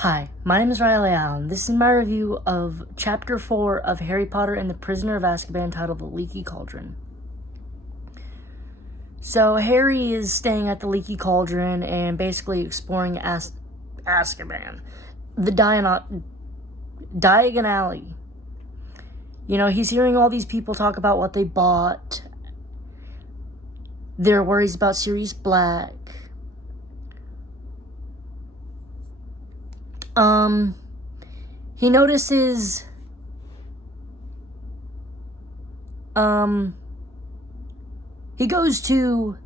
Hi, my name is Riley Allen. This is my review of Chapter 4 of Harry Potter and the Prisoner of Azkaban, titled The Leaky Cauldron. So, Harry is staying at the Leaky Cauldron and basically exploring Azkaban. The Diagon Alley. You know, he's hearing all these people talk about what they bought. Their worries about Sirius Black. He notices, he goes to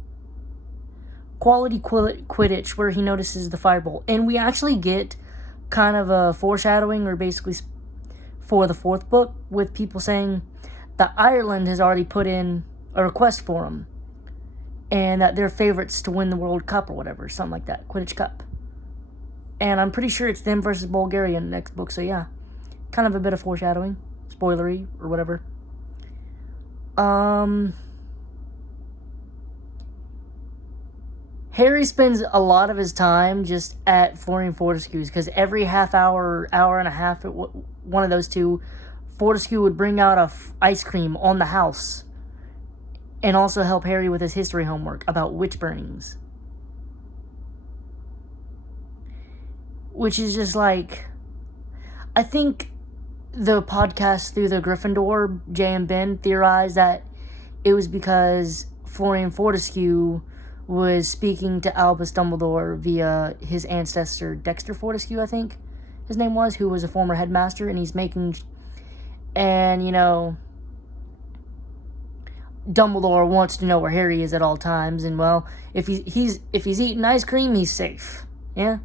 Quality Quidditch, where he notices the firebolt, and we actually get kind of a foreshadowing, or basically for the fourth book, with people saying that Ireland has already put in a request for him, and that they're favorites to win the World Cup, or whatever, something like that, Quidditch Cup. And I'm pretty sure it's them versus Bulgaria in the next book, so yeah. Kind of a bit of foreshadowing. Spoilery, or whatever. Harry spends a lot of his time just at Florian Fortescue's, because every half hour, hour and a half, one of those two, Fortescue would bring out ice cream on the house. And also help Harry with his history homework about witch burnings. Which is just like, I think the podcast through the Gryffindor, Jay and Ben, theorized that it was because Florian Fortescue was speaking to Albus Dumbledore via his ancestor Dexter Fortescue, I think his name was, who was a former headmaster, and he's making, and you know, Dumbledore wants to know where Harry is at all times, and well, if he's eating ice cream, he's safe, yeah.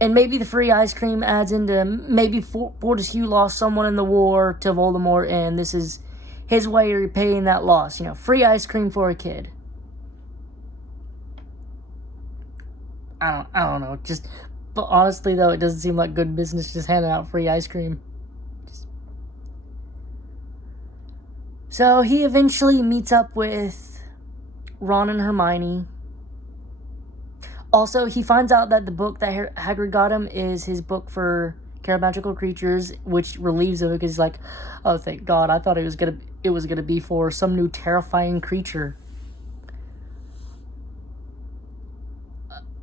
And maybe the free ice cream adds into, maybe Fortescue lost someone in the war to Voldemort, and this is his way of repaying that loss. You know, free ice cream for a kid. I don't know. But honestly, though, it doesn't seem like good business just handing out free ice cream. So he eventually meets up with Ron and Hermione. Also, he finds out that the book that Hagrid got him is his book for Magical Creatures, which relieves him because he's like, oh, thank God, I thought it was gonna be for some new terrifying creature.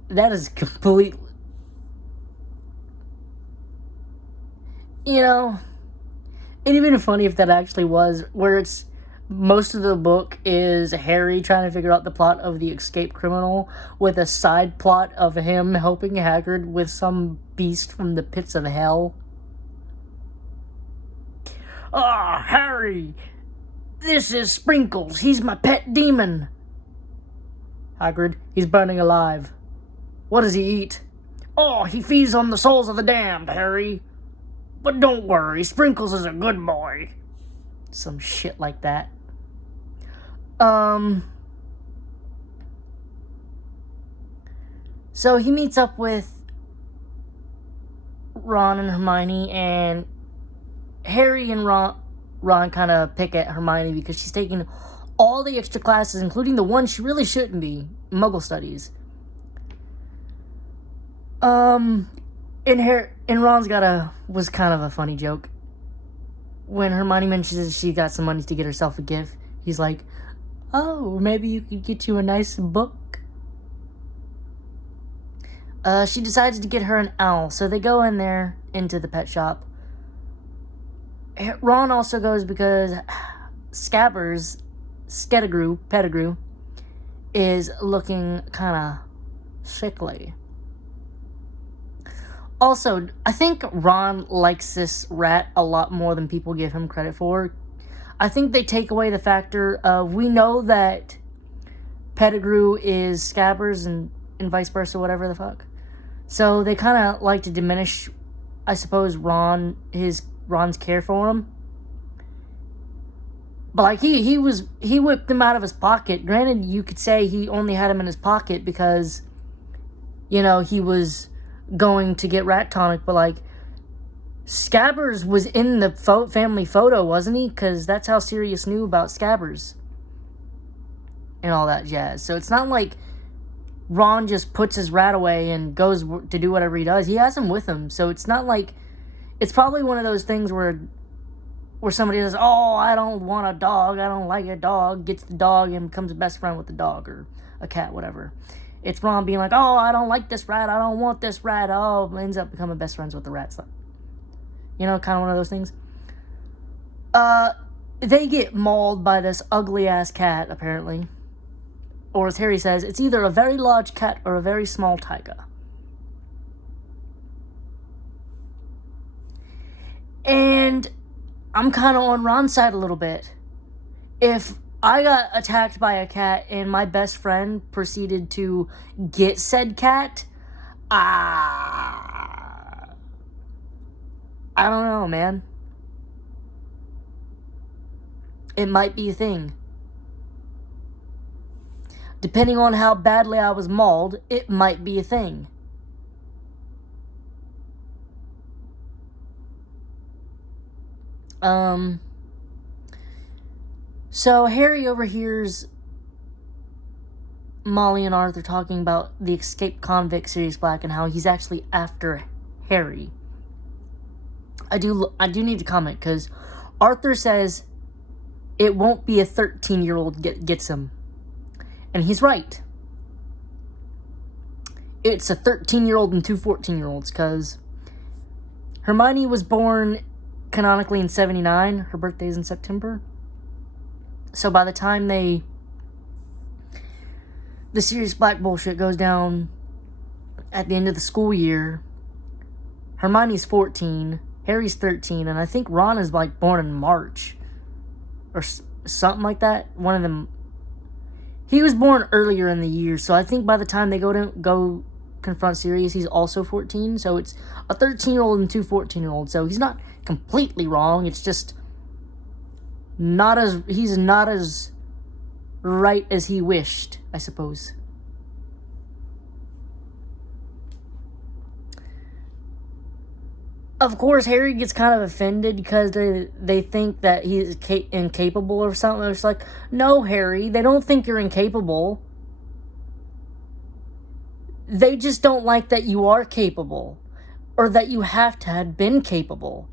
That is complete. You know, it'd been funny if that actually was, where it's, most of the book is Harry trying to figure out the plot of the escaped criminal, with a side plot of him helping Hagrid with some beast from the pits of hell. Ah, Harry! This is Sprinkles. He's my pet demon. Hagrid, he's burning alive. What does he eat? Oh, he feeds on the souls of the damned, Harry. But don't worry, Sprinkles is a good boy. Some shit like that. So he meets up with Ron and Hermione, and Harry and Ron kind of pick at Hermione because she's taking all the extra classes, including the one she really shouldn't be, Muggle Studies. And Ron's was kind of a funny joke. When Hermione mentions that she got some money to get herself a gift, he's like, oh, maybe you could get you a nice book. She decides to get her an owl, so they go in there into the pet shop. Ron also goes because Pettigrew, is looking kind of sickly. Also, I think Ron likes this rat a lot more than people give him credit for. I think they take away the factor of, we know that Pettigrew is Scabbers and vice versa, whatever the fuck. So they kind of like to diminish, I suppose, Ron's care for him. But like he whipped him out of his pocket. Granted, you could say he only had him in his pocket because, you know, he was going to get rat tonic, but like, Scabbers was in the family photo, wasn't he? Because that's how Sirius knew about Scabbers and all that jazz. So it's not like Ron just puts his rat away and goes to do whatever he does. He has him with him, so it's not like... It's probably one of those things where somebody says, oh, I don't want a dog, I don't like a dog, gets the dog and becomes a best friend with the dog, or a cat, whatever. It's Ron being like, oh, I don't like this rat, I don't want this rat, oh, ends up becoming best friends with the rat. You know, kind of one of those things. They get mauled by this ugly-ass cat, apparently. Or as Harry says, it's either a very large cat or a very small tiger. And I'm kind of on Ron's side a little bit. If I got attacked by a cat and my best friend proceeded to get said cat, I don't know, man. It might be a thing. Depending on how badly I was mauled, it might be a thing. So Harry overhears Molly and Arthur talking about the escaped convict Sirius Black and how he's actually after Harry. I do need to comment, because Arthur says it won't be a 13-year-old gets him. And he's right. It's a 13-year-old and two 14-year-olds, because Hermione was born canonically in 79. Her birthday's in September. So by the time the Sirius Black bullshit goes down at the end of the school year, Hermione's 14, Harry's 13, and I think Ron is like born in March or something like that. One of them. He was born earlier in the year, so I think by the time they go confront Sirius, he's also 14. So it's a 13-year-old and two 14-year-olds. So he's not completely wrong. It's just he's not as right as he wished, I suppose. Of course, Harry gets kind of offended because they think that he's incapable or something. It's like, no, Harry, they don't think you're incapable. They just don't like that you are capable, or that you have to have been capable.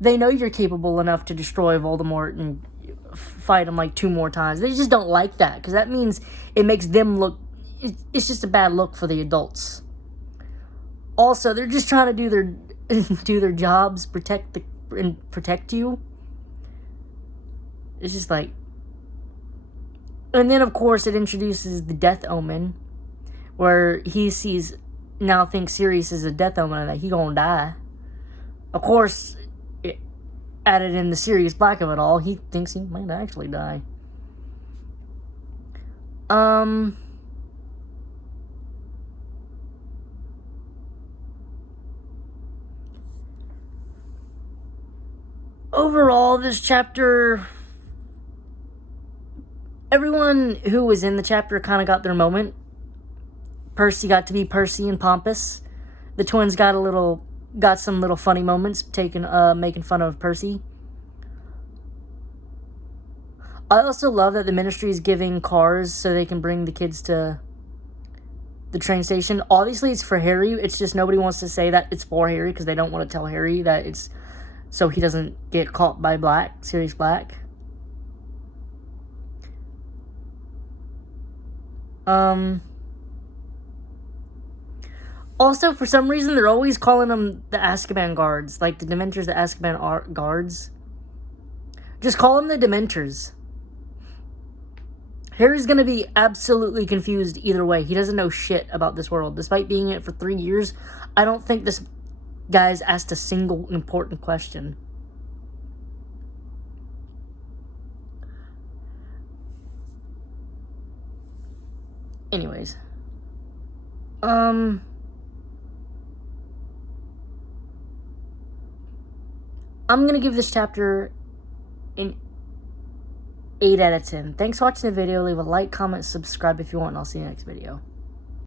They know you're capable enough to destroy Voldemort and fight him like 2 more times. They just don't like that, because that means it makes them look... It's just a bad look for the adults. Also, they're just trying to do their jobs, protect you. It's just like... And then, of course, it introduces the Death Omen, where he now thinks Sirius is a Death Omen and that he gonna die. Of course, added in the Sirius Black of it all, he thinks he might actually die. Overall, this chapter, everyone who was in the chapter kind of got their moment. Percy got to be Percy and pompous. The twins got some little funny moments making fun of Percy. I also love that the Ministry is giving cars so they can bring the kids to the train station. Obviously, it's for Harry. It's just nobody wants to say that it's for Harry because they don't want to tell Harry that it's so he doesn't get caught by Sirius Black. Also, for some reason, they're always calling them the Azkaban guards. Like, the Dementors, the Azkaban guards. Just call them the Dementors. Harry's gonna be absolutely confused either way. He doesn't know shit about this world. Despite being in it for 3 years, I don't think this guy's asked a single important question. Anyways. I'm going to give this chapter an 8 out of 10. Thanks for watching the video. Leave a like, comment, subscribe if you want, and I'll see you next video.